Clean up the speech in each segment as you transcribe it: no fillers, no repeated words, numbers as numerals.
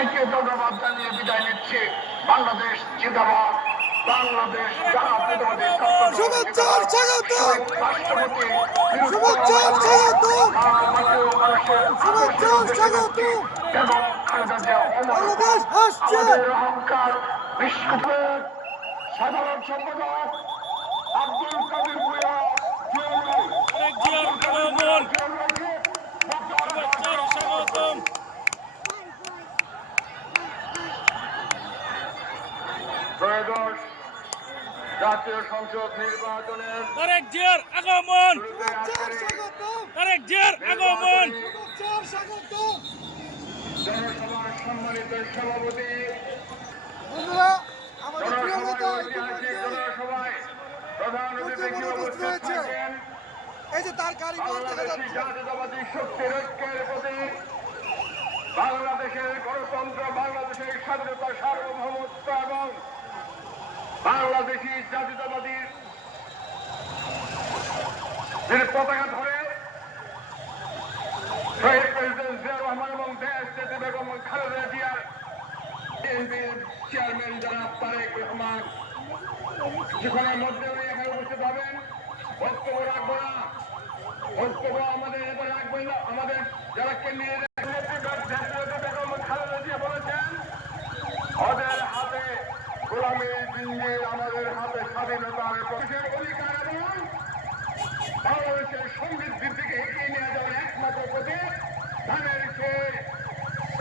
সবাইকে ধন্যবাদ জানিয়ে বিদায় নিচ্ছে। বাংলাদেশ জিন্দাবাদ, বাংলাদেশ জাতীয়তাবাদী রাষ্ট্রপতি এবং খালেদা জিয়া অমর। আমাদের অহংকার বিশ্বব্যাপী সাধারণ সম্পাদক আব্দুল কাদের ভূঁইয়া ত্রয়োদশ জাতীয় সংসদ নির্বাচনের তারেক জিয়ার আগমন, তারেক জিয়ার আগমন। জনসভার সম্মানিত সভাপতি, জনসভায় প্রধান অতিথি উপস্থিত থাকেন বাংলাদেশী জাতীয়তাবাদী শক্তির ঐক্যের প্রতীক, বাংলাদেশের গণতন্ত্র, বাংলাদেশের স্বাধীনতা, সার্বভৌমত্ব এবং বাংলাদেশী জাতীয়তাবাদীর পতাকা ধরে শহীদ প্রেসিডেন্ট জিয়াউর রহমান এবং দেশ নেত্রী বেগম খালেদা জিয়ার বিএনপির চেয়ারম্যান জনাব তারেক রহমান কিছুক্ষণের মধ্যে উনি এখানে উপস্থিত হবেন। বক্তব্য রাখবো না, বক্তব্য আমাদের এবারে রাখবেন না। আমাদের যারা কেন্দ্রীয় বেগম খালেদা জিয়া বলেছেন, ওদের হাতে গোলামীর জিঞ্জির, আমাদের হাতে স্বাধীনতার প্রবেশের অধিকার এবং বাংলাদেশের সমৃদ্ধির দিকে এগিয়ে নিয়ে যাওয়ার একমাত্র প্রতীক ধানের শীষ।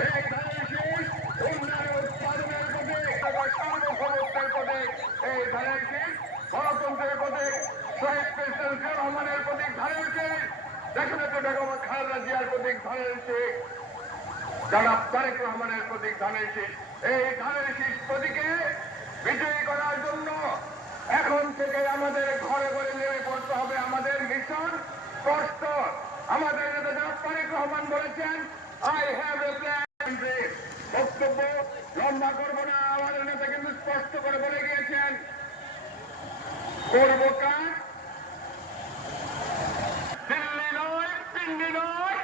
এই ধানের শীষ উন্নয়ন উৎপাদনের প্রতীক, সার্বভৌমত্বের প্রতীক। এই ধানের শীষ গণতন্ত্রের প্রতীক, শহীদ প্রেসিডেন্ট জিয়াউর রহমানের প্রতীক ধানের শীষ, দেশনেত্রী বেগম খালেদা জিয়ার প্রতীক ধানের শীষ, জনাব তারেক রহমানের প্রতীক ধানের শীষ। এই ধানের শীষ প্রতীকে বিজয়ী করার জন্য এখন থেকে আমাদের ঘরে ঘরে নেমে পড়তে হবে। আমাদের মিশন স্পষ্ট। আমাদের নেতা জনাব তারেক রহমান বলেছেন, আই হ্যাভ এ প্ল্যান। বক্তব্য লম্বা করবো না, আমাদের নেতা কিন্তু স্পষ্ট করে বলে গিয়েছেন, করবো কাজ দিল্লি নয়, পিন্ডি নয়,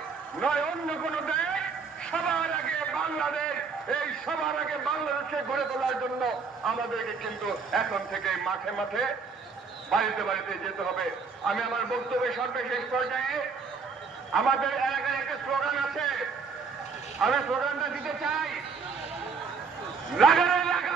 নয় অন্য কোন দেশ। সবার আগে বাংলাদেশ। এই সবার আগে বাংলাদেশকে গড়ে তোলার জন্য আমাদেরকে কিন্তু এখন থেকে মাঠে মাঠে, বাড়িতে বাড়িতে যেতে হবে। আমি আমার বক্তব্যের সর্বশেষ পর্যায়ে আমাদের এলাকায় একটা স্লোগান আছে, আমি স্লোগানটা দিতে চাই, লাগারে লাগা